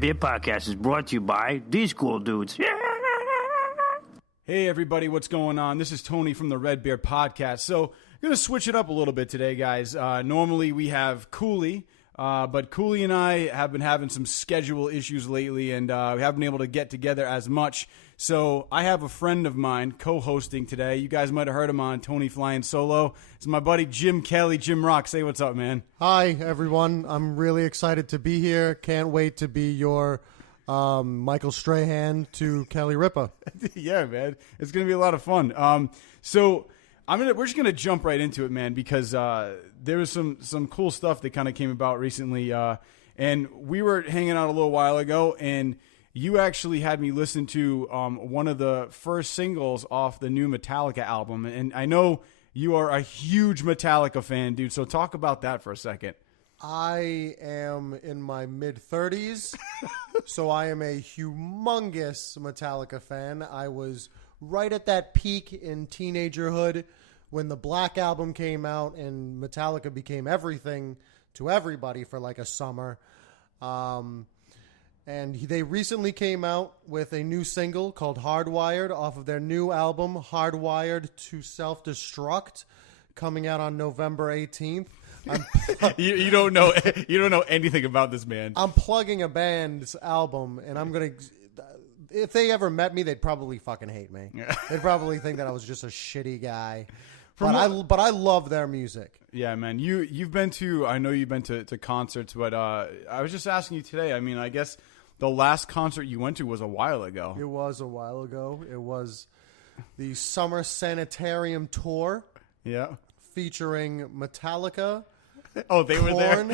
Red Beard Podcast is brought to you by these cool dudes. Hey everybody, what's going on? This is Tony from the Red Beard Podcast. So, I'm going to switch it up a little bit today, guys. Normally we have Cooley, but Cooley and I have been having some schedule issues lately, and we haven't been able to get together as much. So, I have a friend of mine co-hosting today. You guys might have heard him on Tony Flying Solo. It's my buddy Jim Kelly. Jim Rock, say what's up, man. Hi, everyone. I'm really excited to be here. Can't wait to be your Michael Strahan to Kelly Ripa. Yeah, man. It's going to be a lot of fun. So we're just going to jump right into it, man, because there was some cool stuff that kind of came about recently. And we were hanging out a little while ago, and you actually had me listen to one of the first singles off the new Metallica album. And I know you are a huge Metallica fan, dude. So talk about that for a second. I am in my mid-30s, so I am a humongous Metallica fan. I was right at that peak in teenagerhood when the Black Album came out and Metallica became everything to everybody for like a summer. And they recently came out with a new single called Hardwired off of their new album, Hardwired to Self-Destruct, coming out on November 18th. You don't know anything about this band. I'm plugging a band's album, and I'm gonna. If they ever met me, they'd probably fucking hate me. They'd probably think that I was just a shitty guy. But I love their music. Yeah, man. You've been to. I know you've been to concerts, but I was just asking you today. I mean, I guess the last concert you went to was a while ago. It was a while ago. It was the Summer Sanitarium Tour. Yeah. Featuring Metallica. Oh, they were there?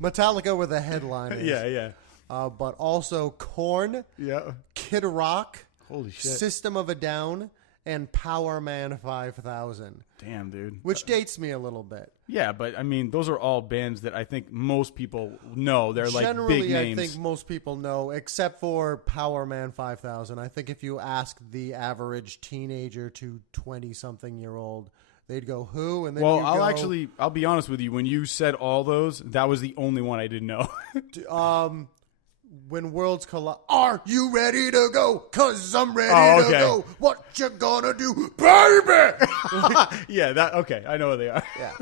Metallica were the headliners. Yeah. But also Korn, yeah, Kid Rock, holy shit, System of a Down, and Power Man 5000. Damn, dude. Which dates me a little bit. Yeah, but I mean, those are all bands that I think most people know. They're like generally, big names. I think most people know, except for Power Man 5000. I think if you ask the average teenager to 20-something-year-old, they'd go, who? And then I'll be honest with you. When you said all those, that was the only one I didn't know. When worlds collide, are you ready to go? 'Cause I'm ready to go. What you gonna do, baby? Yeah, okay. I know where they are. Yeah,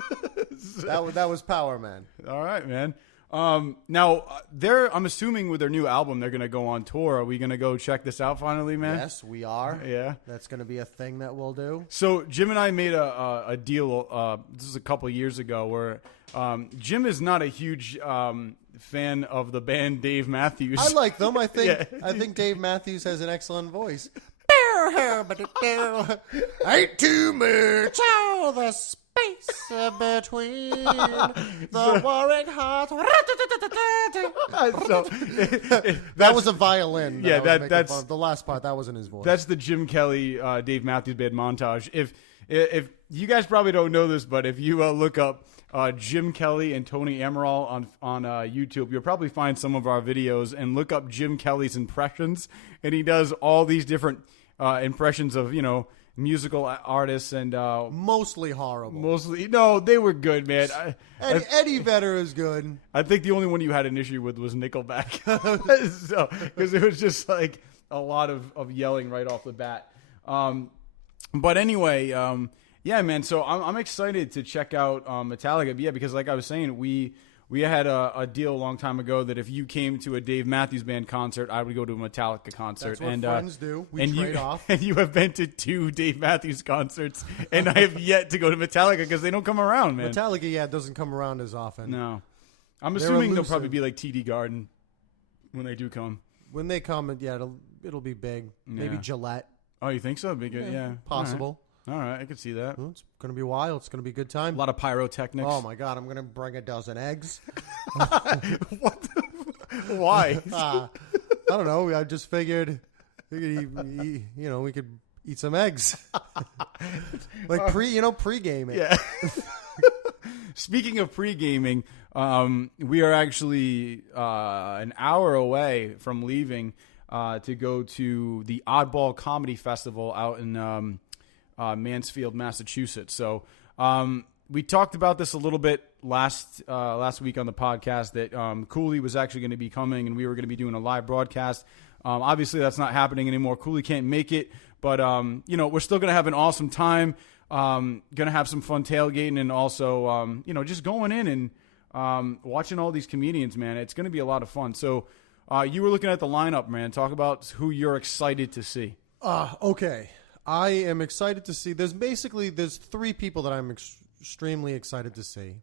that was Power Man. All right, man. Now I'm assuming with their new album, they're gonna go on tour. Are we gonna go check this out finally, man? Yes, we are. Yeah, that's gonna be a thing that we'll do. So Jim and I made a deal. This is a couple years ago where Jim is not a huge fan of the band Dave Matthews. I like them. I think Yeah. I think Dave Matthews has an excellent voice. Ain't too much all the space between the warring hearts. That was a violin. Yeah, that's the last part. That wasn't his voice. That's the Jim Kelly Dave Matthews Band montage. If you guys probably don't know this, but if you look up Jim Kelly and Tony Amaral on YouTube, you'll probably find some of our videos, and look up Jim Kelly's impressions, and he does all these different impressions of musical artists, and mostly horrible. No, they were good, man. Eddie Vedder is good. I think the only one you had an issue with was Nickelback, because it was just like a lot of yelling right off the bat. But anyway, yeah, man. So I'm excited to check out Metallica. Yeah, because like I was saying, we had a deal a long time ago that if you came to a Dave Matthews Band concert, I would go to a Metallica concert. That's what friends do. We trade off. And you have been to 2 Dave Matthews concerts, and I have yet to go to Metallica because they don't come around, man. Metallica, doesn't come around as often. No. I'm assuming they'll probably be like TD Garden when they do come. When they come, it'll be big. Maybe Gillette. Oh, you think so? Big, yeah. Possible. All right, I can see that. Well, it's going to be wild. It's going to be a good time. A lot of pyrotechnics. Oh, my God. I'm going to bring a dozen eggs. What? Why? I don't know. I just figured we could eat some eggs. Like pre-gaming. Yeah. Speaking of pre-gaming, we are actually an hour away from leaving to go to the Oddball Comedy Festival out in Mansfield, Massachusetts. So we talked about this a little bit last week on the podcast that Cooley was actually going to be coming and we were going to be doing a live broadcast. Obviously, that's not happening anymore. Cooley can't make it, but we're still going to have an awesome time. Going to have some fun tailgating and also just going in and watching all these comedians, man. It's going to be a lot of fun. So you were looking at the lineup, man. Talk about who you're excited to see. Okay. I am excited to see. There's 3 people that I'm extremely excited to see.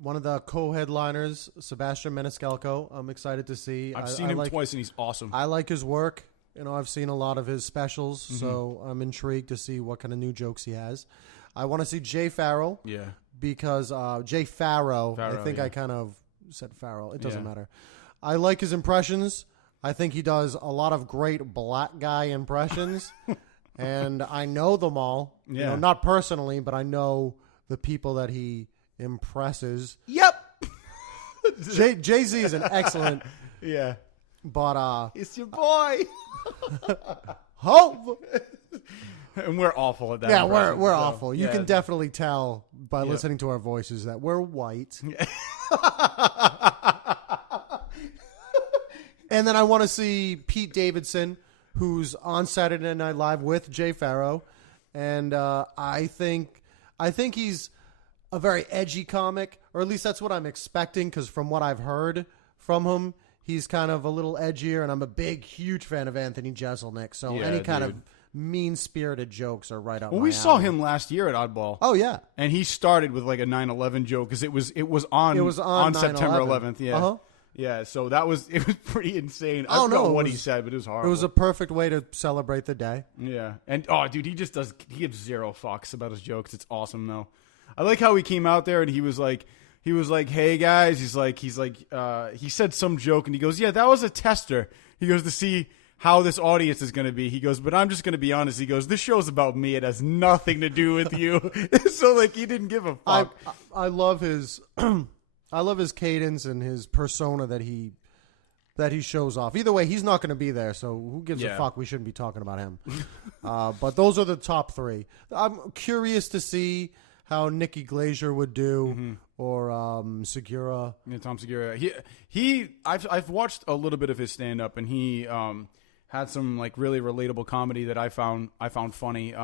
One of the co-headliners, Sebastian Maniscalco, I'm excited to see. I've seen him twice, and he's awesome. I like his work. I've seen a lot of his specials, so I'm intrigued to see what kind of new jokes he has. I want to see Jay Farrell. Yeah. Because Jay Farrow, I think I kind of said Farrell. It doesn't matter. I like his impressions. I think he does a lot of great black guy impressions, and I know them all. Yeah. Not personally, but I know the people that he impresses. Yep. Jay-Z is an excellent. Yeah. But it's your boy. Hope. And we're awful at that. Yeah, we're awful. You can definitely tell by listening to our voices that we're white. Yeah. And then I want to see Pete Davidson, who's on Saturday Night Live with Jay Farrow, and I think he's a very edgy comic, or at least that's what I'm expecting. Because from what I've heard from him, he's kind of a little edgier, and I'm a huge fan of Anthony Jeselnik. So any kind of mean-spirited jokes are right up my alley. We saw him last year at Oddball. Oh yeah, and he started with like a 9/11 joke because it was on September 11th. Yeah. Uh-huh. Yeah, so it was pretty insane. I forgot what he said, but it was horrible. It was a perfect way to celebrate the day. Yeah. And, dude, he gives zero fucks about his jokes. It's awesome, though. I like how he came out there and he was like, hey, guys. He said some joke and he goes, yeah, that was a tester. He goes to see how this audience is going to be. He goes, but I'm just going to be honest. He goes, this show's about me. It has nothing to do with you. So, he didn't give a fuck. I love his... I love his cadence and his persona that he shows off. Either way, he's not going to be there, so who gives a fuck? We shouldn't be talking about him. But those are the top 3. I'm curious to see how Nikki Glaser would do, or Segura. Yeah, Tom Segura. I've watched a little bit of his stand up, and he had some really relatable comedy that I found funny.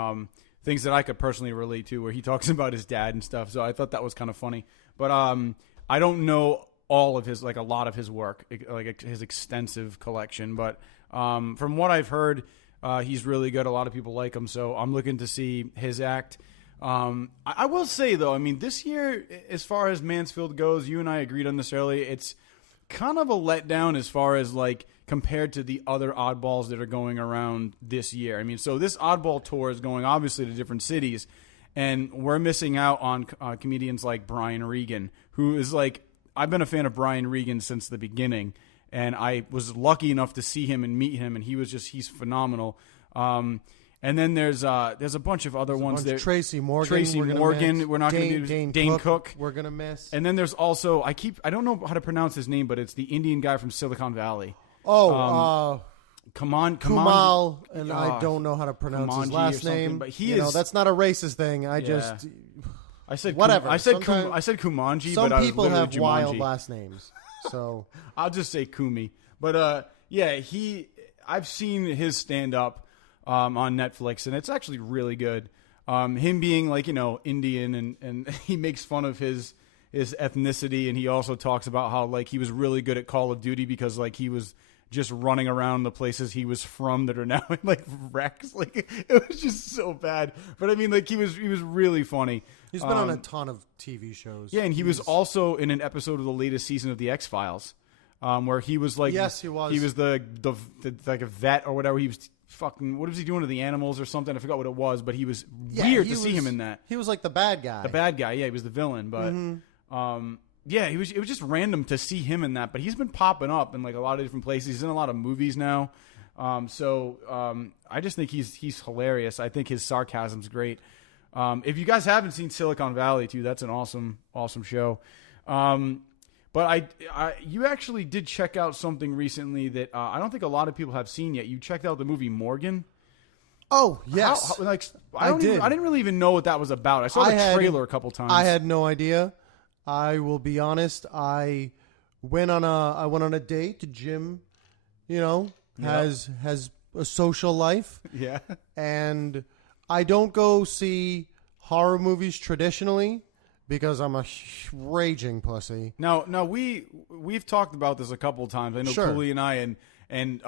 Things that I could personally relate to, where he talks about his dad and stuff. So I thought that was kind of funny, but I don't know all of his, a lot of his work, his extensive collection. But from what I've heard, he's really good. A lot of people like him. So I'm looking to see his act. I will say, though, this year, as far as Mansfield goes, you and I agreed on this earlier, it's kind of a letdown as far as, compared to the other oddballs that are going around this year. So this oddball tour is going, obviously, to different cities. And we're missing out on comedians like Brian Regan, who is I've been a fan of Brian Regan since the beginning, and I was lucky enough to see him and meet him, and he's phenomenal. And then there's a bunch of other ones there. Tracy Morgan. We're not going to do Dane Cook. We're going to miss. And then there's also I don't know how to pronounce his name, but it's the Indian guy from Silicon Valley. Kumal, and I don't know how to pronounce his last name. But that's not a racist thing. I said whatever. I said Kumanji, some but I was people have Jumanji. wild last names, so I'll just say Kumi. But I've seen his stand up on Netflix, and it's actually really good. Him being Indian, and he makes fun of his ethnicity, and he also talks about how he was really good at Call of Duty because he was just running around the places he was from that are now in wrecks. It was just so bad. But he was really funny. He's been on a ton of TV shows. Yeah, and he was also in an episode of the latest season of the X-Files, where he was yes, he was. He was the a vet or whatever. He was fucking, what was he doing to the animals or something? I forgot what it was, but he was weird to see him in that. He was the bad guy. The bad guy, yeah, he was the villain, but it was just random to see him in that, but he's been popping up in a lot of different places. He's in a lot of movies now. I just think he's hilarious. I think his sarcasm's great. If you guys haven't seen Silicon Valley too, that's an awesome show. But you actually did check out something recently that I don't think a lot of people have seen yet. You checked out the movie Morgan. Oh yes, I didn't really even know what that was about. I saw the trailer a couple times. I had no idea. I will be honest. I went on a date. Jim, has a social life. Yeah. And I don't go see horror movies traditionally because I'm a raging pussy. Now we've talked about this a couple of times. I know Sure. Cooley and I and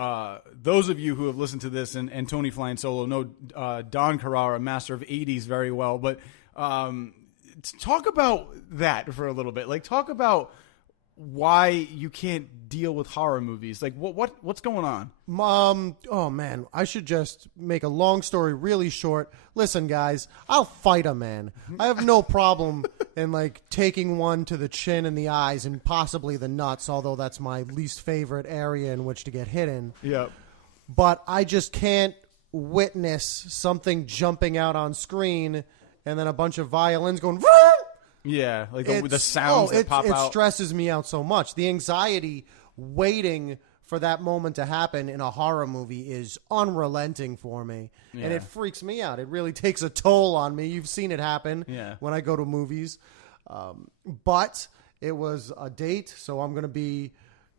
those of you who have listened to this and Tony Flying Solo know Don Carrara, master of 80s, very well. But talk about that for a little bit. Like, talk about why you can't deal with horror movies. Like, what's going on? Oh man, I should just make a long story really short. Listen, guys, I'll fight a man. I have no problem in like taking one to the chin and the eyes and possibly the nuts, although that's my least favorite area in which to get hit in. Yep. But I just can't witness something jumping out on screen and then a bunch of violins going. Yeah, like the sounds that pop out. It stresses me out so much. The anxiety waiting for that moment to happen in a horror movie is unrelenting for me. Yeah. And it freaks me out. It really takes a toll on me. You've seen it happen when I go to movies. But it was a date, so I'm going to be,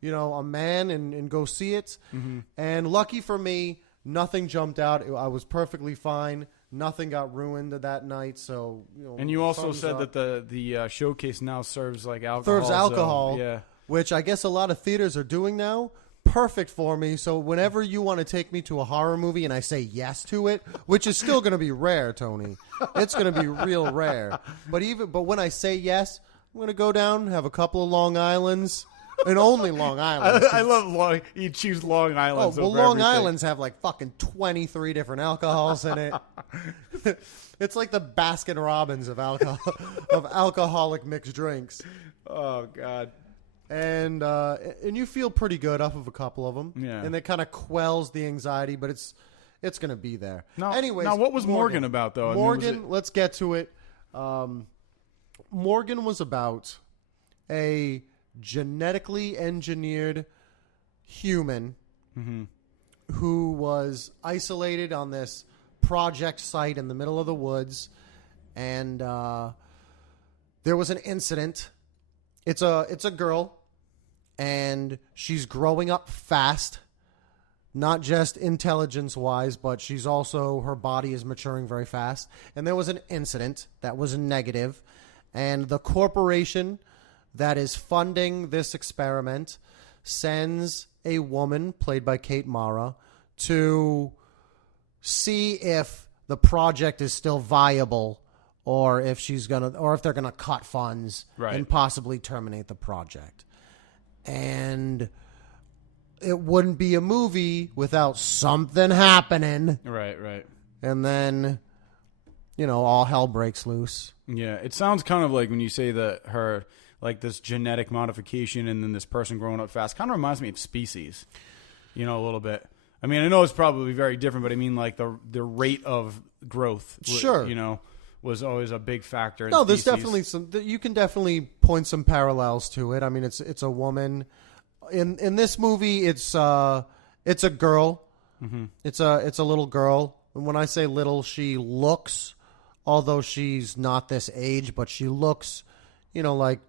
a man and go see it. Mm-hmm. And lucky for me, nothing jumped out. I was perfectly fine. Nothing got ruined that night, so And you also said that the showcase now serves like alcohol. Serves alcohol, yeah. Which I guess a lot of theaters are doing now. Perfect for me. So whenever you want to take me to a horror movie and I say yes to it, which is still going to be rare, Tony. It's going to be real rare. But when I say yes, I'm going to go down, have a couple of Long Islands. And only Long Island. I love you choose Long Island. Oh, well, Long Islands have like fucking 23 different alcohols in it. It's like the Baskin Robbins of alcohol, of alcoholic mixed drinks. Oh God. And you feel pretty good off of a couple of them. Yeah. And it kind of quells the anxiety, but it's going to be there. Anyways, now what was Morgan about though? Morgan, let's get to it. Morgan was about a genetically engineered human who was isolated on this project site in the middle of the woods, and there was an incident. It's a girl, and she's growing up fast, not just intelligence wise, but she's also, her body is maturing very fast. And there was an incident that was negative, and the corporation that is funding this experiment sends a woman played by Kate Mara to see if the project is still viable or if they're gonna cut funds and possibly terminate the project. And it wouldn't be a movie without something happening. Right. And then, all hell breaks loose. Yeah, it sounds kind of like when you say that her, like this genetic modification and then this person growing up fast, kind of reminds me of Species, a little bit. I mean, I know it's probably very different, but I mean, like the rate of growth, sure, was always a big factor. No, there's definitely you can definitely point some parallels to it. I mean, it's a woman. In this movie, it's a girl. Mm-hmm. It's a little girl. And when I say little, she looks, although she's not this age, but she looks, like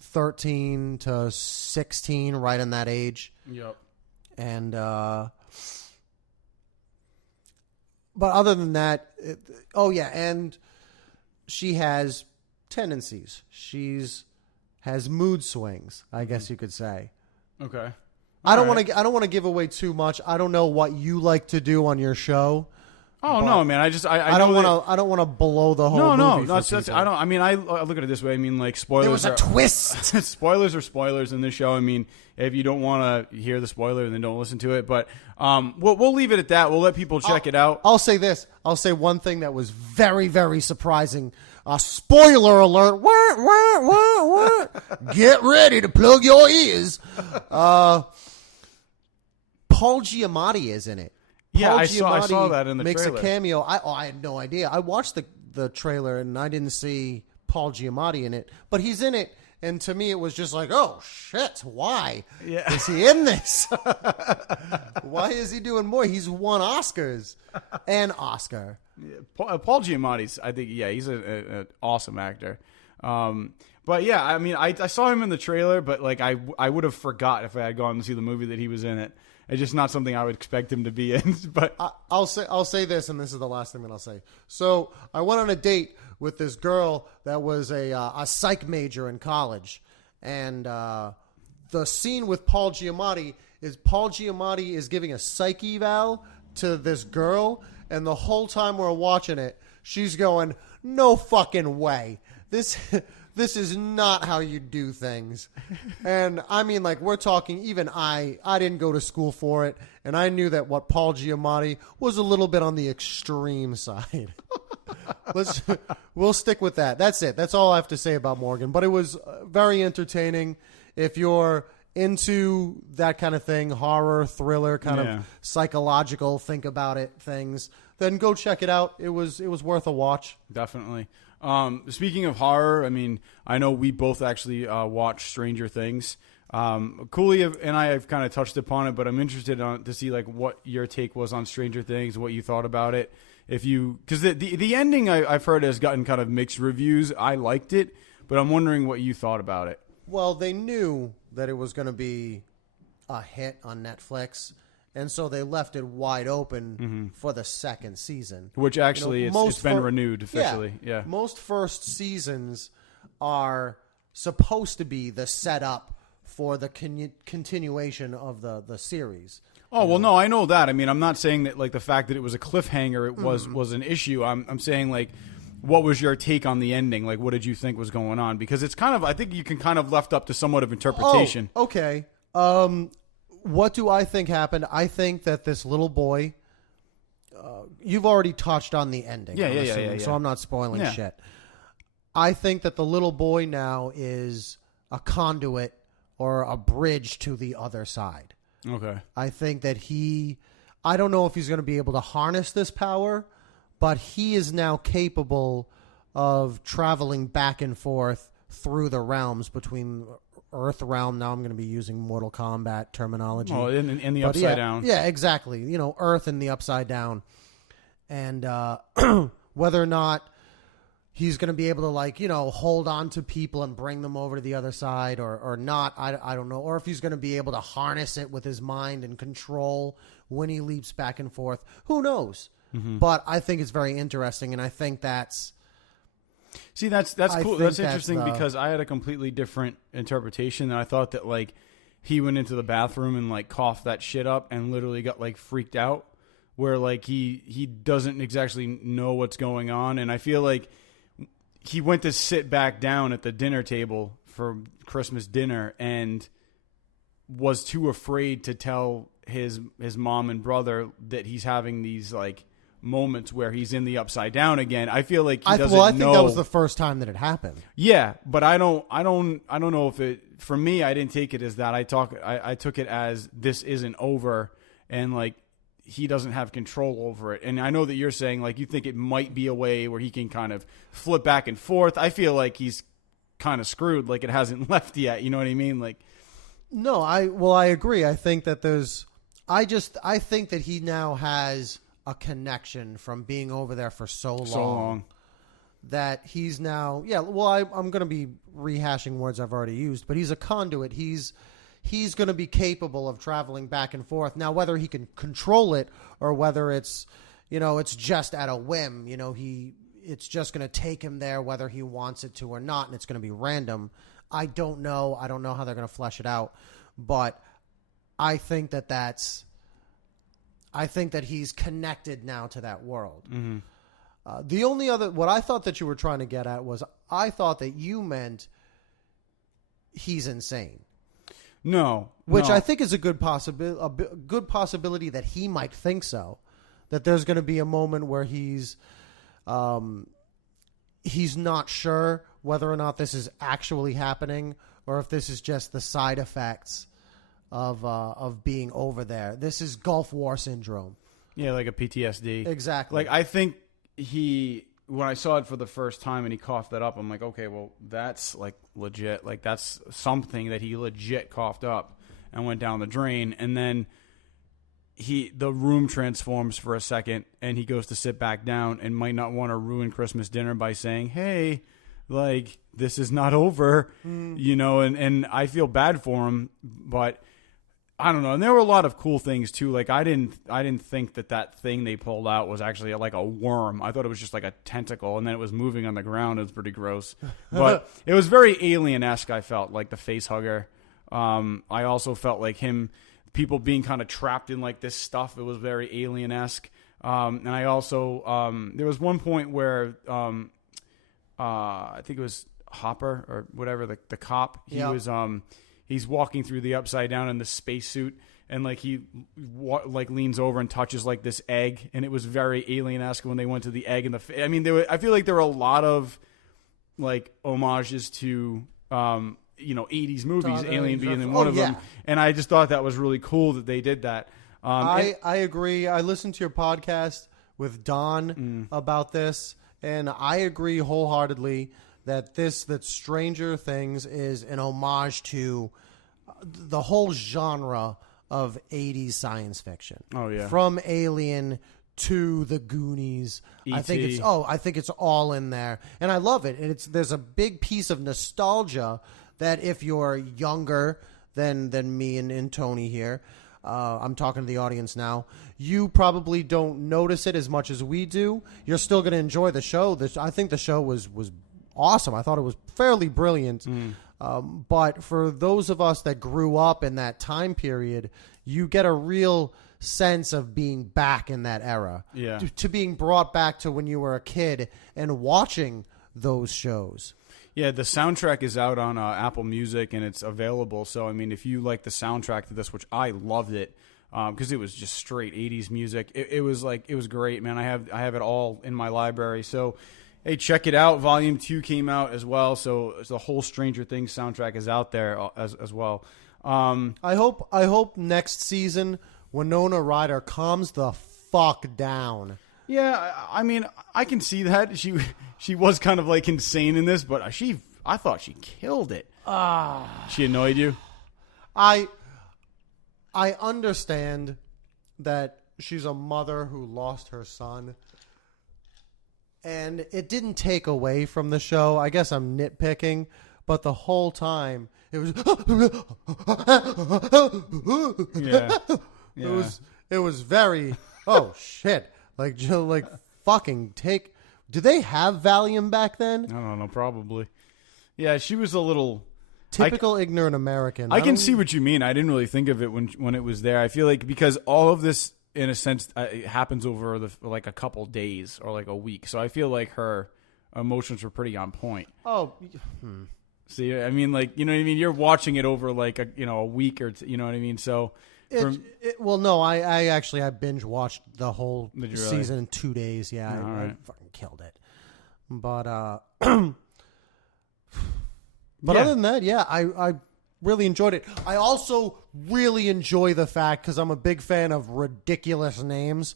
13 to 16, right in that age. Yep. And but other than that, and she has tendencies. Has mood swings, I guess you could say. Okay. I don't want to give away too much. I don't know what you like to do on your show. Oh no, man! I don't want to blow the whole movie. No. I don't. I mean, I look at it this way. I mean, like spoilers. There was a twist. Spoilers are spoilers in this show. I mean, if you don't want to hear the spoiler, then don't listen to it. But we'll leave it at that. We'll let people check it out. I'll say this. I'll say one thing that was very, very surprising. Spoiler alert! Get ready to plug your ears. Paul Giamatti is in it. Yeah, I saw that in the makes trailer. Makes a cameo. I had no idea. I watched the trailer and I didn't see Paul Giamatti in it, but he's in it. And to me, it was just like, oh shit! Why is he in this? Why is he doing more? He's won Oscars, an Oscar. Yeah, Paul Giamatti's, I think, he's an awesome actor. But But yeah, I mean, I saw him in the trailer, but like I would have forgot if I had gone to see the movie that he was in it. It's just not something I would expect him to be in. But I'll say this, and this is the last thing that I'll say. So I went on a date with this girl that was a psych major in college, and the scene with Paul Giamatti is giving a psych eval to this girl, and the whole time we're watching it, she's going, "No fucking way. This is not how you do things." And I mean, like, we're talking, even I didn't go to school for it, and I knew that what Paul Giamatti was a little bit on the extreme side. We'll stick with that. That's it. That's all I have to say about Morgan. But it was very entertaining. If you're into that kind of thing, horror, thriller, kind of psychological, think about it things, then go check it out. It was worth a watch. Definitely. Speaking of horror, I mean, I know we both actually watched Stranger Things. Cooley and I have kind of touched upon it, but I'm interested to see like what your take was on Stranger Things, what you thought about it. Because the ending I've heard has gotten kind of mixed reviews. I liked it, but I'm wondering what you thought about it. Well, they knew that it was going to be a hit on Netflix, and so they left it wide open for the second season. Which actually, it's been renewed officially. Yeah. Most first seasons are supposed to be the setup for the continuation of the series. Oh, well, no, I know that. I mean, I'm not saying that like the fact that it was a cliffhanger was an issue. I'm saying like, what was your take on the ending? Like, what did you think was going on? Because it's kind of, I think you can kind of left up to somewhat of interpretation. Oh, okay. What do I think happened? I think that this little boy, you've already touched on the ending. Yeah. So I'm not spoiling shit. I think that the little boy now is a conduit or a bridge to the other side. Okay. I think that I don't know if he's going to be able to harness this power, but he is now capable of traveling back and forth through the realms between Earth realm. Now I'm going to be using Mortal Kombat terminology. Oh, in the Upside Down. Yeah, exactly. You know, Earth and the Upside Down. And whether or not he's going to be able to, like, you know, hold on to people and bring them over to the other side or not, I don't know. Or if he's going to be able to harness it with his mind and control when he leaps back and forth. Who knows? But I think it's very interesting, and I think that's... See, that's cool. That's interesting because I had a completely different interpretation. And I thought that, like, he went into the bathroom and, like, coughed that shit up and literally got, like, freaked out. Where, like, he doesn't exactly know what's going on. And I feel like he went to sit back down at the dinner table for Christmas dinner and was too afraid to tell his mom and brother that he's having these, like, moments where he's in the Upside Down again. I feel like he doesn't know. I think that was the first time that it happened. Yeah, but I don't know if it, for me, I didn't take it as that. I took it as this isn't over and, like, he doesn't have control over it. And I know that you're saying, like, you think it might be a way where he can kind of flip back and forth. I feel like he's kind of screwed, like it hasn't left yet. You know what I mean? Like, no, I agree. I think that I think that he now has a connection from being over there for so long that he's now, I'm going to be rehashing words I've already used, but he's a conduit. He's going to be capable of traveling back and forth. Now, whether he can control it or whether it's, you know, it's just at a whim, you know, it's just going to take him there whether he wants it to or not, and it's going to be random. I don't know. I don't know how they're going to flesh it out, but I think that he's connected now to that world. Mm-hmm. The only other, what I thought that you were trying to get at was, I thought that you meant he's insane. No, which I think is a good possibility that he might think so. That there's going to be a moment where he's not sure whether or not this is actually happening or if this is just the side effects of being over there. This is Gulf War syndrome. Yeah, like a PTSD. Exactly. Like, I think when I saw it for the first time and he coughed that up, I'm like, okay, well, that's, like, legit. Like, that's something that he legit coughed up and went down the drain. And then the room transforms for a second and he goes to sit back down and might not want to ruin Christmas dinner by saying, hey, like, this is not over, you know, and I feel bad for him, but I don't know. And there were a lot of cool things too. Like I didn't think that thing they pulled out was actually like a worm. I thought it was just like a tentacle, and then it was moving on the ground. It was pretty gross, but it was very alien-esque. I felt like the face hugger. I also felt like people being kind of trapped in like this stuff. It was very alien-esque. And I also there was one point where I think it was Hopper or whatever, the cop. He was he's walking through the upside down in the spacesuit, and like he leans over and touches like this egg, and it was very alien-esque when they went to the egg in the. I mean, I feel like there were a lot of like homages to 80s movies, Alien being one of them, and I just thought that was really cool that they did that. I agree. I listened to your podcast with Don about this, and I agree wholeheartedly that Stranger Things is an homage to the whole genre of 80s science fiction. Oh yeah. From Alien to the Goonies. E.T. I think it's all in there. And I love it. And there's a big piece of nostalgia that if you're younger than me and Tony here, I'm talking to the audience now, you probably don't notice it as much as we do. You're still going to enjoy the show. I think the show was awesome. I thought it was fairly brilliant. But for those of us that grew up in that time period, you get a real sense of being back in that era. Yeah. To being brought back to when you were a kid and watching those shows. Yeah, the soundtrack is out on Apple Music, and it's available. So, I mean, if you like the soundtrack to this, which I loved it, because it was just straight 80s music, it was great, man. I have it all in my library. So, hey, check it out. Volume 2 came out as well, so the whole Stranger Things soundtrack is out there as well. I hope next season Winona Ryder calms the fuck down. Yeah, I mean, I can see that. She was kind of like insane in this, but I thought she killed it. She annoyed you? I understand that she's a mother who lost her son. And it didn't take away from the show. I guess I'm nitpicking, but the whole time it was it was very shit. Like fucking take. Do they have Valium back then? I don't know, probably. Yeah, she was a little typical ignorant American. I can see what you mean. I didn't really think of it when it was there. I feel like because all of this, in a sense, it happens over like a couple days or like a week. So I feel like her emotions were pretty on point. See, I mean, like, you know what I mean? You're watching it over like a week or you know what I mean? So I binge watched the whole really? season in 2 days. Yeah, I fucking killed it. But other than that, yeah, I really enjoyed it. I also really enjoy the fact, because I'm a big fan of ridiculous names,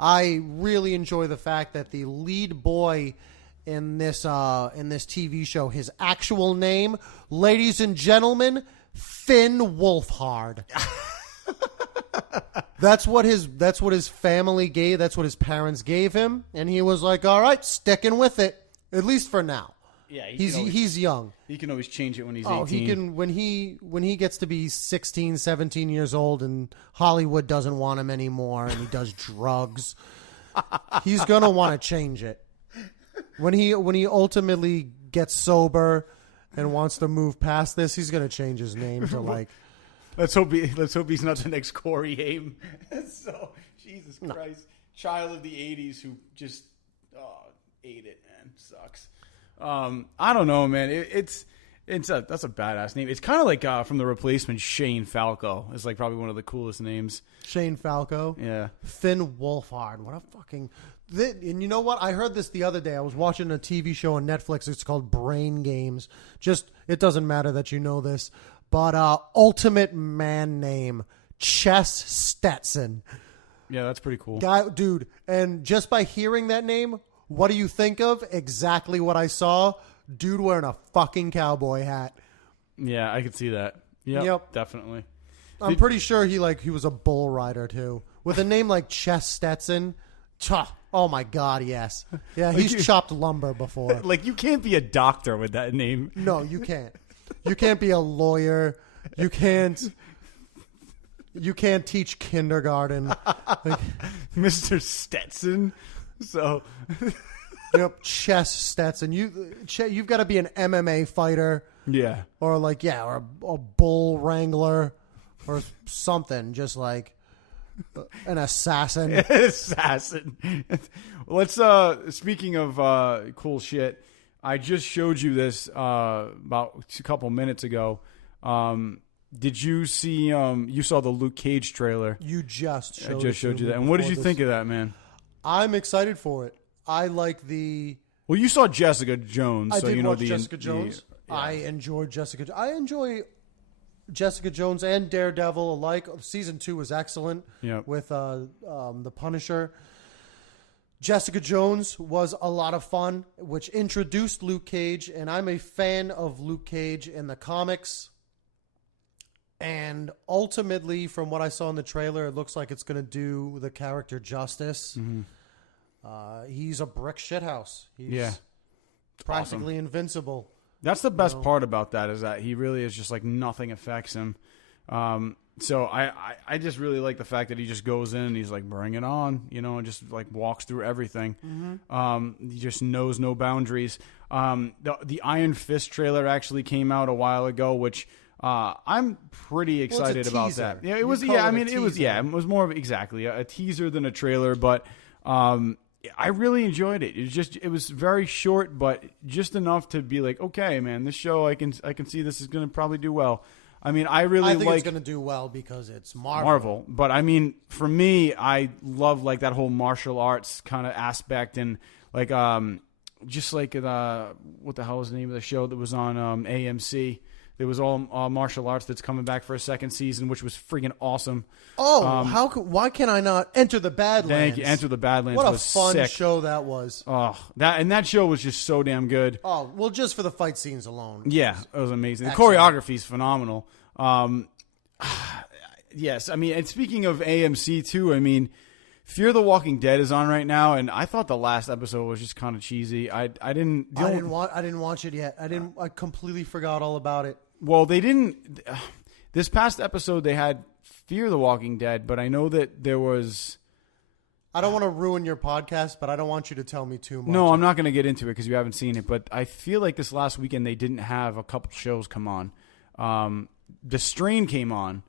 I really enjoy the fact that the lead boy in this TV show, his actual name, ladies and gentlemen, Finn Wolfhard. That's what his family gave. That's what his parents gave him, and he was like, "All right, sticking with it, at least for now." Yeah, he's young. He can always change it when he's 18. He can when he gets to be 16, 17 years old, and Hollywood doesn't want him anymore, and he does drugs. He's gonna want to change it when he ultimately gets sober and wants to move past this. He's gonna change his name to like. Let's hope he's not the next Corey Haim. So Jesus Christ, child of the '80s who just ate it, man, sucks. I don't know, man. That's a badass name. It's kind of like from The Replacement, Shane Falco is like probably one of the coolest names. Shane Falco, yeah. Finn Wolfhard, what a fucking. And you know what? I heard this the other day. I was watching a TV show on Netflix. It's called Brain Games. It doesn't matter that you know this. But ultimate man name, Chess Stetson. Yeah, that's pretty cool. Dude, and just by hearing that name, what do you think of? Exactly what I saw. Dude wearing a fucking cowboy hat. Yeah, I could see that. Yep. Definitely. I'm pretty sure he was a bull rider too. With a name like Chess Stetson, Oh my God, yes. Yeah, he's chopped lumber before. Like, you can't be a doctor with that name. No, you can't. You can't be a lawyer. You can't teach kindergarten. Like, Mr. Stetson. So, Chess Stetson. You've got to be an MMA fighter. yeah. Or a bull wrangler or something. Just like an assassin. Assassin. Let's speaking of cool shit, I just showed you this about a couple minutes ago. Did you see you saw the Luke Cage trailer? You just showed I just showed you that. And what did you think of that, man? I'm excited for it. I like the Well, you saw Jessica Jones, I so did you know watch the Jessica Jones. Yeah. I enjoyed Jessica. I enjoy Jessica Jones and Daredevil alike. Season 2 was excellent. Yep. With the Punisher. Jessica Jones was a lot of fun, which introduced Luke Cage, and I'm a fan of Luke Cage in the comics. And ultimately, from what I saw in the trailer, it looks like it's going to do the character justice. Mm-hmm. He's a brick shithouse. He's practically invincible. That's the best part about that, is that he really is just like nothing affects him. So I just really like the fact that he just goes in and he's like, bring it on, and just like walks through everything. Mm-hmm. He just knows no boundaries. The Iron Fist trailer actually came out a while ago, which I'm pretty excited about that. Yeah, it was. Yeah, I mean, it was. Yeah, it was more of exactly a teaser than a trailer, but I really enjoyed it. It was very short, but just enough to be like, okay, man, this show I can see this is going to probably do well. I mean, I think it's going to do well because it's Marvel. But I mean, for me, I love like that whole martial arts kind of aspect, and like just like what the hell is the name of the show that was on AMC? There was all martial arts that's coming back for a second season, which was freaking awesome. Oh, why can I not Enter the Badlands? Thank you. Enter the Badlands. What a was fun sick. show that was. Oh, that show was just so damn good. Oh, well, just for the fight scenes alone. Yeah, it was amazing. The Excellent. choreography is phenomenal. Yes, I mean, and speaking of AMC too, I mean, Fear the Walking Dead is on right now, and I thought the last episode was just kind of cheesy. I didn't watch it yet. I completely forgot all about it. Well, they didn't. This past episode, they had Fear the Walking Dead, but I know that there was. I don't want to ruin your podcast, but I don't want you to tell me too much. No, I'm not going to get into it because you haven't seen it. But I feel like this last weekend they didn't have a couple shows come on. The Strain came on,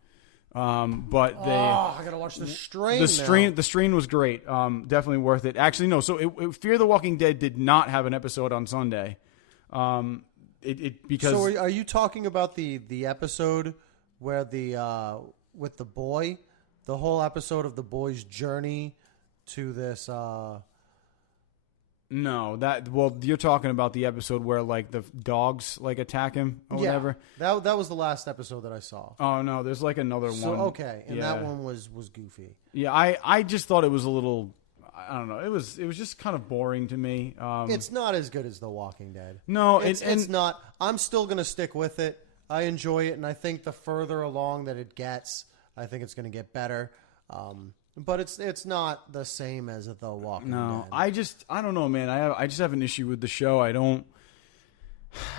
but they. Oh, I gotta watch The Strain. The Strain was great. Definitely worth it. Actually, no. So Fear the Walking Dead did not have an episode on Sunday. Because. So are you talking about the episode where with the boy, the whole episode of the boy's journey to this? No, you're talking about the episode where like the dogs like attack him or whatever. That was the last episode that I saw. Oh no, there's like another one. Okay, and that one was goofy. Yeah, I just thought it was a little. I don't know. It was just kind of boring to me. It's not as good as The Walking Dead. No, it's not. I'm still gonna stick with it. I enjoy it, and I think the further along that it gets, I think it's gonna get better. But it's not the same as The Walking Dead. No, I don't know, man. I just have an issue with the show.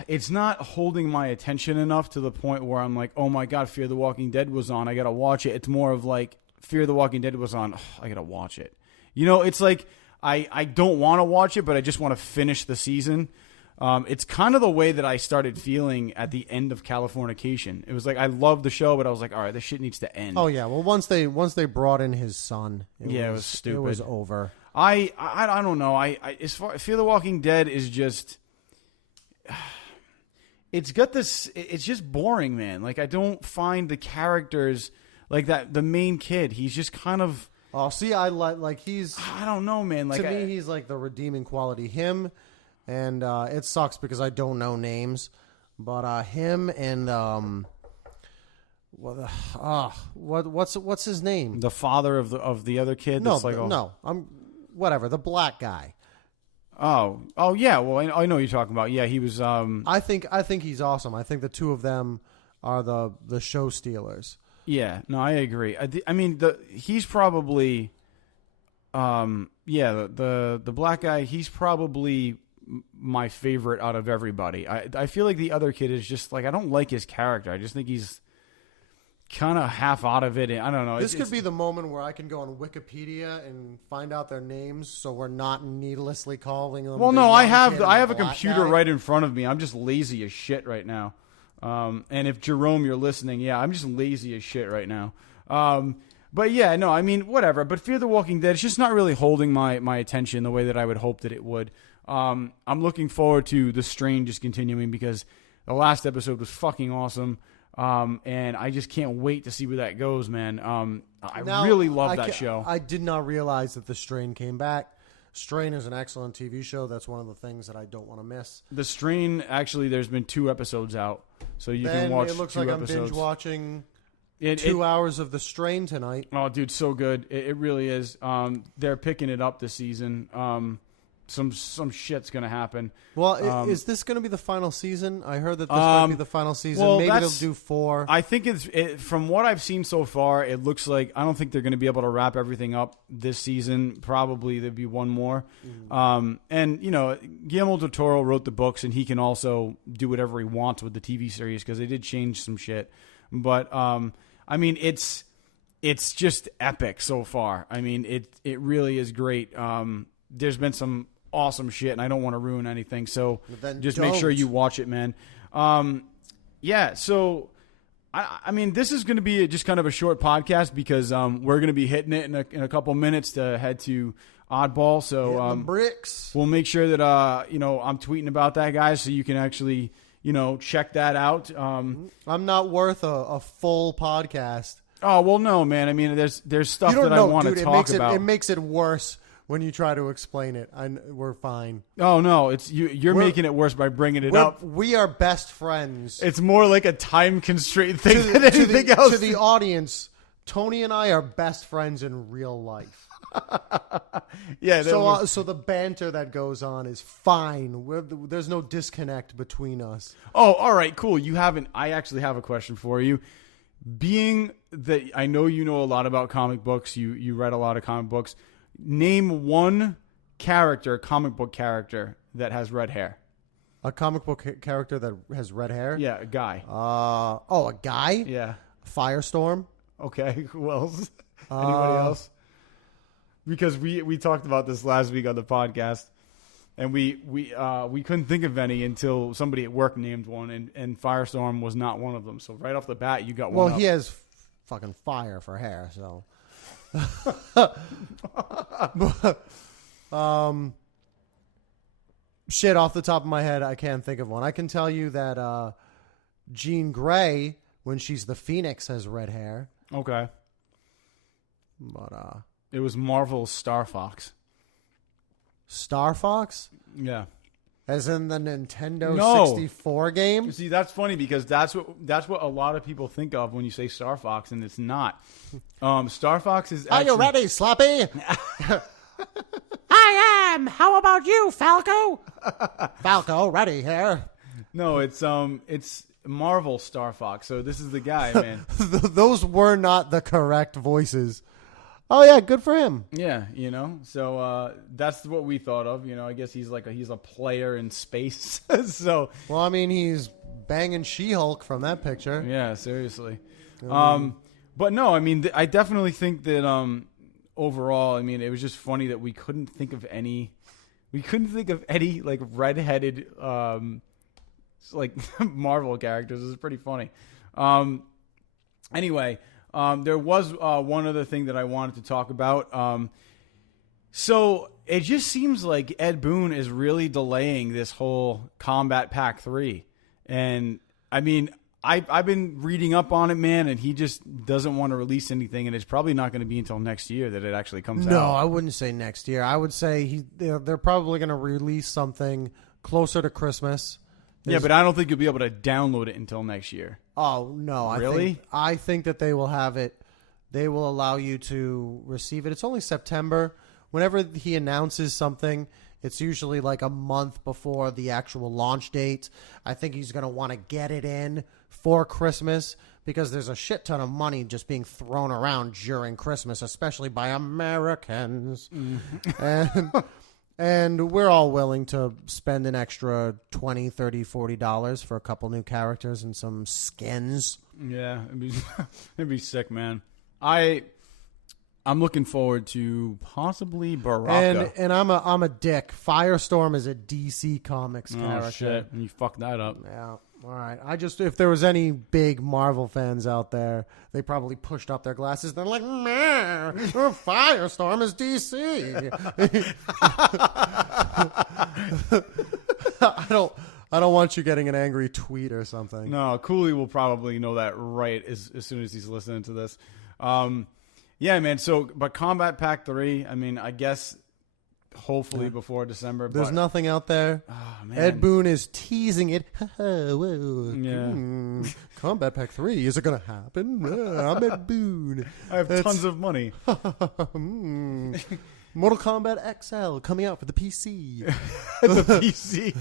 It's not holding my attention enough to the point where I'm like, oh my god, Fear the Walking Dead was on. I gotta watch it. It's more of like Fear the Walking Dead was on. I gotta watch it. It's like I don't want to watch it, but I just want to finish the season. It's kind of the way that I started feeling at the end of Californication. It was like I loved the show, but I was like, all right, this shit needs to end. Oh yeah, well once they brought in his son, it was stupid. It was over. I don't know. As far Fear the Walking Dead is just. It's got this. It's just boring, man. Like I don't find the characters like that. The main kid, he's just kind of. Oh, see, I like he's. I don't know, man. Like to me, he's like the redeeming quality. Him, and it sucks because I don't know names, but him and what's his name? The father of the other kid. No, I'm whatever. The black guy. Oh yeah. Well, I know what you're talking about. Yeah, he was. I think he's awesome. I think the two of them are the show stealers. Yeah, no, I agree. I mean, he's probably yeah, the black guy, he's probably my favorite out of everybody. I feel like the other kid is just like, I don't like his character. I just think he's kind of half out of it. And I don't know. This could be the moment where I can go on Wikipedia and find out their names, so we're not needlessly calling them. Well, no, I have a black computer guy. right in front of me. I'm just lazy as shit right now. And if Jerome, you're listening, yeah, I'm just lazy as shit right now. But yeah, no, I mean, whatever. But Fear the Walking Dead, it's just not really holding my attention the way that I would hope that it would. I'm looking forward to The Strain just continuing because the last episode was fucking awesome. And I just can't wait to see where that goes, man. I really love that show. I did not realize that The Strain came back. Strain is an excellent TV show. That's one of the things that I don't want to miss. The Strain, actually, there's been 2 episodes out, so you can watch 2 episodes. It looks like I'm binge watching 2 hours of The Strain tonight. Oh, dude, so good. It really is. They're picking it up this season. Some shit's gonna happen. Well, is this going to be the final season? I heard that this might be the final season. Well, maybe they'll do 4. I think from what I've seen so far, it looks like I don't think they're going to be able to wrap everything up this season. Probably there'd be 1 more. And Guillermo del Toro wrote the books, and he can also do whatever he wants with the TV series because they did change some shit. But I mean, it's just epic so far. I mean, it really is great. There's been some awesome shit, and I don't want to ruin anything, so just make sure you watch it, man. Yeah, so I mean, this is going to be just kind of a short podcast because we're going to be hitting it in a couple minutes to head to Oddball. So the bricks. We'll make sure that I'm tweeting about that, guys, so you can actually check that out. I'm not worth a full podcast. Oh well, no, man. I mean, there's stuff that I want to talk about. It makes it worse. When you try to explain it, we're fine. Oh no, it's you're making it worse by bringing it up. We are best friends. It's more like a time constraint thing than anything else. To the audience, Tony and I are best friends in real life. Yeah. So the banter that goes on is fine. There's no disconnect between us. Oh, all right, cool. I actually have a question for you. Being that I know you know a lot about comic books, you read a lot of comic books. Name one comic book character that has red hair. A comic book character that has red hair? Yeah, a guy. A guy? Yeah. Firestorm. Okay, who else? Anybody else? Because we talked about this last week on the podcast, and we couldn't think of any until somebody at work named one, and Firestorm was not one of them. So right off the bat, you got one. Well, he has fucking fire for hair, so. Shit, off the top of my head, I can't think of one. I can tell you that Jean Grey, when she's the Phoenix, has red hair. Okay. But it was Marvel's Star Fox. Star Fox? Yeah. As in the Nintendo 64 game? See, that's funny because that's what a lot of people think of when you say Star Fox, and it's not. Star Fox is actually... Are you ready, Sloppy? I am. How about you, Falco? Falco, ready here. No, it's Marvel Star Fox. So this is the guy, man. Those were not the correct voices. Oh yeah, good for him. Yeah, So that's what we thought of. I guess he's a player in space. So well, I mean, he's banging She-Hulk from that picture. Yeah, seriously. But no, I mean, I definitely think that overall, I mean, it was just funny that we couldn't think of any like redheaded like Marvel characters. It was pretty funny. Anyway. There was one other thing that I wanted to talk about. So it just seems like Ed Boon is really delaying this whole Kombat Pack 3. And, I mean, I've been reading up on it, man, and he just doesn't want to release anything, and it's probably not going to be until next year that it actually comes out. No, I wouldn't say next year. I would say they're probably going to release something closer to Christmas. Yeah, but I don't think you'll be able to download it until next year. Oh, no. Really? I think that they will have it. They will allow you to receive it. It's only September. Whenever he announces something, It's usually like a month before the actual launch date. I think he's going to want to get it in for Christmas because there's a shit ton of money just being thrown around during Christmas, especially by Americans. And we're all willing to spend an extra $20, $30, $40 for a couple new characters and some skins. Yeah, it'd be sick, man. I'm looking forward to possibly Baraka. And I'm a dick. Firestorm is a DC Comics character. Oh shit! You fucked that up. Yeah. All right. If there was any big Marvel fans out there, they probably pushed up their glasses. They're like, man, Firestorm is DC. I don't want you getting an angry tweet or something. No, Cooley will probably know that right as soon as he's listening to this. Yeah, man. So, but Kombat Pack 3, I mean, I guess hopefully before December. There's nothing out there. Oh, man. Ed Boon is teasing it. Whoa. Yeah. Kombat Pack 3, is it going to happen? I'm Ed Boon. I have tons of money. Mortal Kombat XL coming out for the PC. The PC.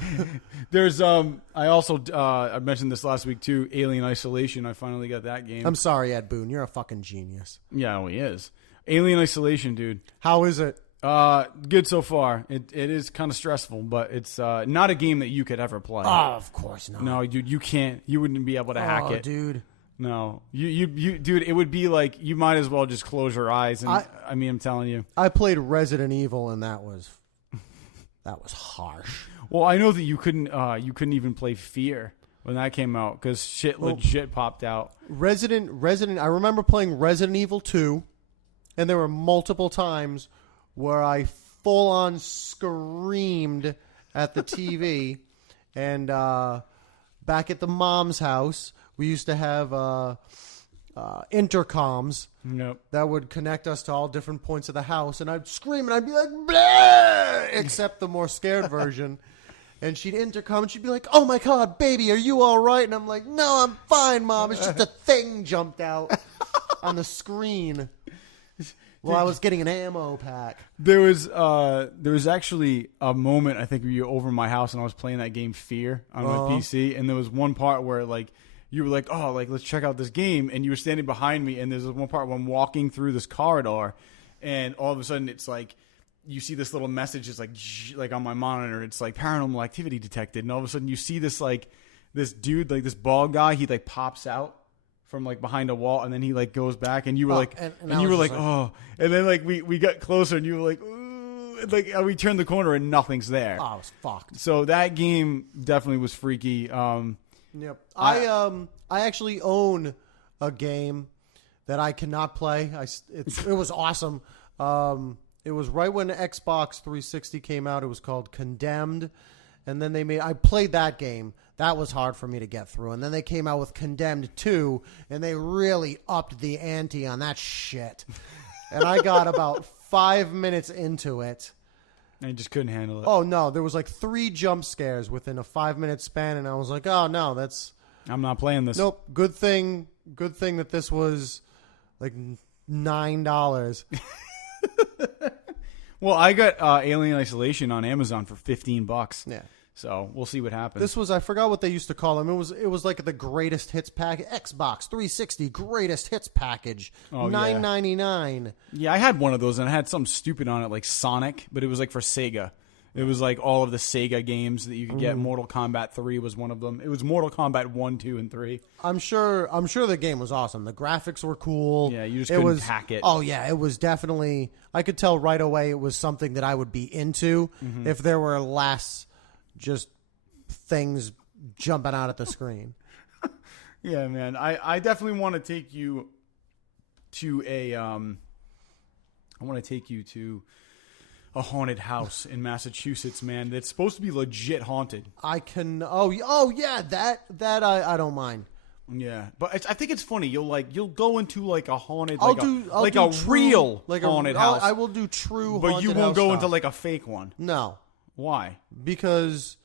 There's I also I mentioned this last week too. Alien Isolation. I finally got that game. I'm sorry, Ed Boon. You're a fucking genius. Yeah, well, he is. Alien Isolation, dude. How is it? Good so far. It is kind of stressful, but it's not a game that you could ever play. Oh, of course not. No, dude, you can't. You wouldn't be able to hack it, dude. No, you, dude. It would be like you might as well just close your eyes. And I mean, I'm telling you. I played Resident Evil, and that was harsh. Well, I know that you couldn't even play Fear when that came out because shit legit popped out. Resident. I remember playing Resident Evil 2, and there were multiple times where I full on screamed at the TV, and back at the mom's house. We used to have intercoms that would connect us to all different points of the house. And I'd scream and I'd be like, bleh! Except the more scared version. And she'd intercom and she'd be like, oh, my God, baby, are you all right? And I'm like, no, I'm fine, Mom. It's just a thing jumped out on the screen while I was getting an ammo pack. There was actually a moment, I think, where you were over my house and I was playing that game Fear on my PC. And there was one part where, like, you were like, oh, like, let's check out this game. And you were standing behind me. And there's one part where I'm walking through this corridor. And all of a sudden, it's like, you see this little message. It's like on my monitor. It's like paranormal activity detected. And all of a sudden, you see this, like, this dude, like, this bald guy. He, like, pops out from, like, behind a wall. And then he, like, goes back. And you were like, and you were like, oh. And then, like, we got closer. And you were like, ooh. And, like, we turned the corner and nothing's there. Oh, I was fucked. So that game definitely was freaky. Yep. I actually own a game that I cannot play. It was awesome. It was right when Xbox 360 came out. It was called Condemned, and then I played that game. That was hard for me to get through. And then they came out with Condemned 2, and they really upped the ante on that shit. And I got about 5 minutes into it. I just couldn't handle it. Oh, no. There was like 3 jump scares within a 5-minute span, and I was like, oh, no, I'm not playing this. Nope. Good thing that this was like $9. Well, I got Alien Isolation on Amazon for $15. Yeah. So we'll see what happens. This was, I forgot what they used to call them. It was like the greatest hits package. Xbox 360 greatest hits package. Oh, $9.99. Yeah, I had one of those, and I had something stupid on it, like Sonic, but it was like for Sega. It was like all of the Sega games that you could get. Mortal Kombat 3 was one of them. It was Mortal Kombat 1, 2, and 3. I'm sure the game was awesome. The graphics were cool. Yeah, you just couldn't hack it. Oh, yeah, it was definitely... I could tell right away it was something that I would be into if there were less just things jumping out at the screen. Yeah, man. I definitely want to take you to a haunted house in Massachusetts, man. That's supposed to be legit haunted. I can. Oh yeah, that I don't mind. Yeah, but I think it's funny. You'll go into like a haunted, I'll like do a real haunted house. I will do true, but haunted you won't go stuff. into like a fake one. No, why? Because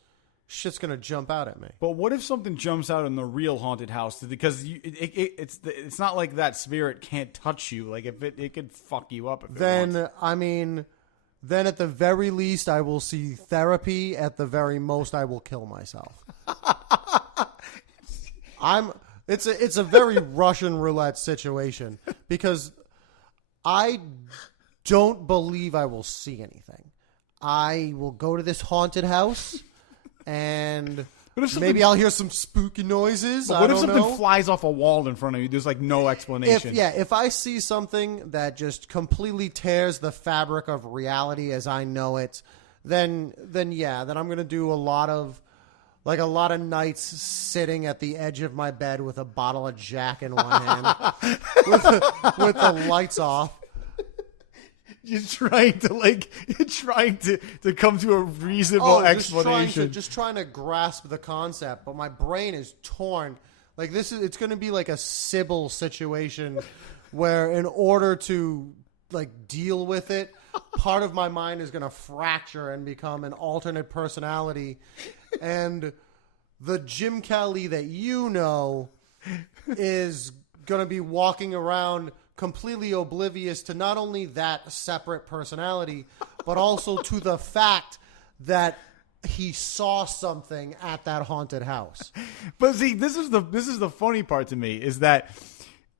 shit's gonna jump out at me. But what if something jumps out in the real haunted house? Because it's not like that spirit can't touch you. Like if it could fuck you up. If then I mean, then at the very least I will see therapy. At the very most, I will kill myself. It's a very Russian roulette situation because I don't believe I will see anything. I will go to this haunted house and maybe I'll hear some spooky noises. What if something flies off a wall in front of you? There's like no explanation. If I see something that just completely tears the fabric of reality as I know it, then I'm going to do a lot of nights sitting at the edge of my bed with a bottle of Jack in one hand with the lights off. You're trying to come to a reasonable explanation. Just trying to grasp the concept, but my brain is torn. Like it's going to be like a Sybil situation where in order to like deal with it, part of my mind is going to fracture and become an alternate personality. And the Jim Kelly that you know is going to be walking around completely oblivious to not only that separate personality, but also to the fact that he saw something at that haunted house. But see, this is the funny part to me is that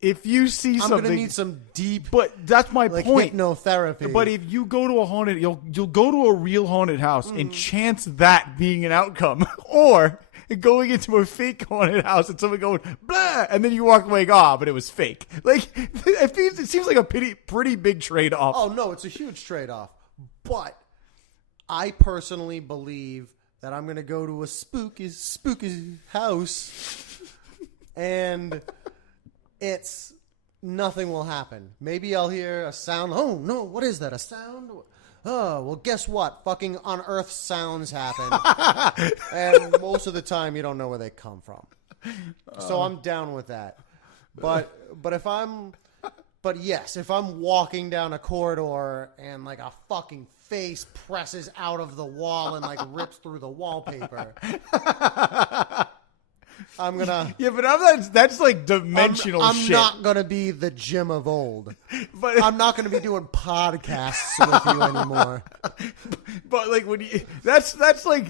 if you see something, I'm going to need some deep, but that's my point. Hypnotherapy. But if you go to a haunted, you'll go to a real haunted house and chance that being an outcome, or going into a fake haunted house and someone going blah, and then you walk away, but it was fake. Like it seems like a pretty big trade off. Oh no, it's a huge trade off. But I personally believe that I'm going to go to a spooky house, and nothing will happen. Maybe I'll hear a sound. Oh no, what is that? A sound? Oh, well, guess what? Fucking unearthed sounds happen. And most of the time, you don't know where they come from. So I'm down with that. But if I'm walking down a corridor and like a fucking face presses out of the wall and like rips through the wallpaper, I'm gonna. Yeah, but that's like dimensional shit. I'm not gonna be the Jim of old. But I'm not gonna be doing podcasts with you anymore. But like that's like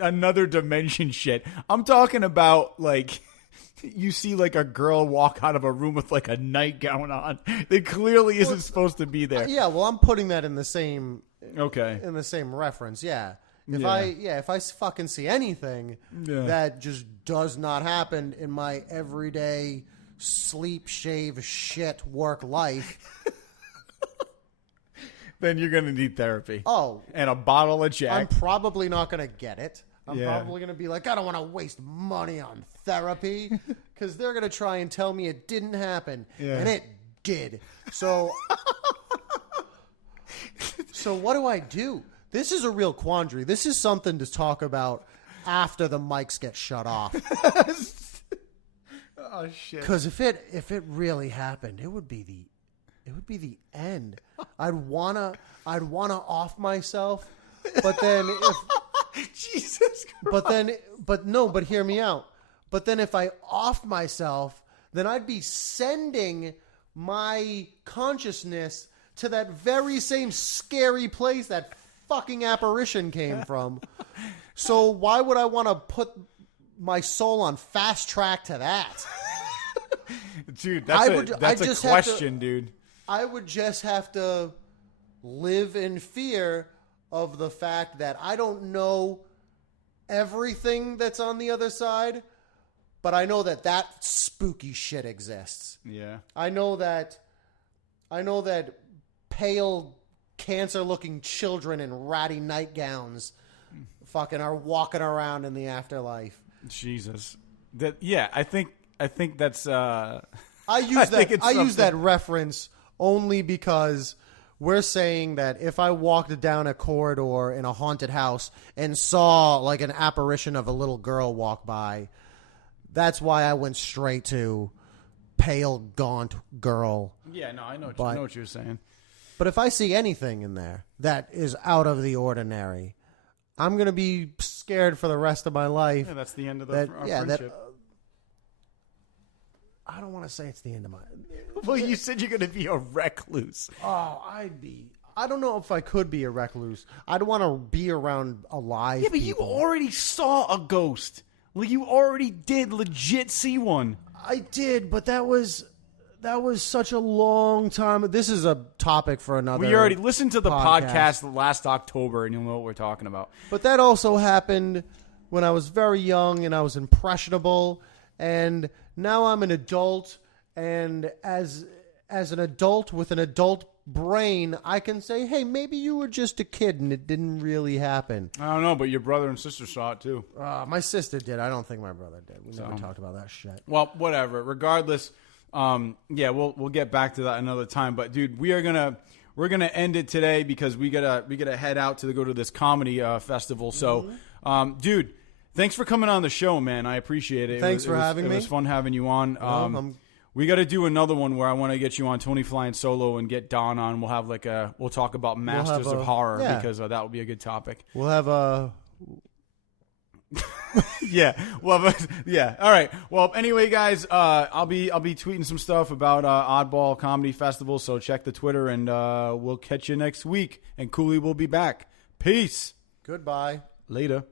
another dimension shit. I'm talking about like you see like a girl walk out of a room with like a nightgown on that clearly isn't supposed to be there. Yeah, well, I'm putting that in the same. Okay. In the same reference, yeah. If I fucking see anything that just does not happen in my everyday sleep, shave, shit, work life, then you're gonna need therapy. Oh, and a bottle of Jack. I'm probably not gonna get it. I'm probably gonna be like, I don't want to waste money on therapy because they're gonna try and tell me it didn't happen, and it did. So what do I do? This is a real quandary. This is something to talk about after the mics get shut off. Oh shit! Because if it really happened, it would be the end. I'd wanna off myself, but then Jesus Christ. But hear me out. But then if I off myself, then I'd be sending my consciousness to that very same scary place that fucking apparition came from. So why would I want to put my soul on fast track to that? Dude, that's a question, dude. I would just have to live in fear of the fact that I don't know everything that's on the other side, but I know that spooky shit exists. Yeah. I know that pale cancer-looking children in ratty nightgowns fucking are walking around in the afterlife. Jesus. I think that's I use that reference only because we're saying that if I walked down a corridor in a haunted house and saw like an apparition of a little girl walk by, that's why I went straight to pale, gaunt girl. Yeah, no, I know what you're saying. But if I see anything in there that is out of the ordinary, I'm going to be scared for the rest of my life. Yeah, that's the end of our friendship. I don't want to say it's the end of my... Well, you said you're going to be a recluse. Oh, I don't know if I could be a recluse. I'd want to be around alive. Yeah, but people. you already saw a ghost. Like, you already did legit see one. I did, but that was such a long time. This is a topic for another. We already listened to the podcast last October, and you'll know what we're talking about. But that also happened when I was very young and I was impressionable, and now I'm an adult. And as an adult with an adult brain, I can say, hey, maybe you were just a kid and it didn't really happen. I don't know, but your brother and sister saw it too. My sister did. I don't think my brother did. We never talked about that shit. Well, whatever. Regardless, we'll get back to that another time. But dude, we're gonna end it today because we gotta head out to go to this comedy festival. So, dude, thanks for coming on the show, man. I appreciate it. Thanks for having me. It was fun having you on. We got to do another one where I want to get you on Tony Flying Solo and get Don on. We'll have we'll talk about Masters of Horror because that will be a good topic. We'll have a. Yeah. Well, yeah. All right. Well, anyway, guys, I'll be tweeting some stuff about Oddball Comedy Festival. So check the Twitter, and we'll catch you next week. And Cooley will be back. Peace. Goodbye. Later.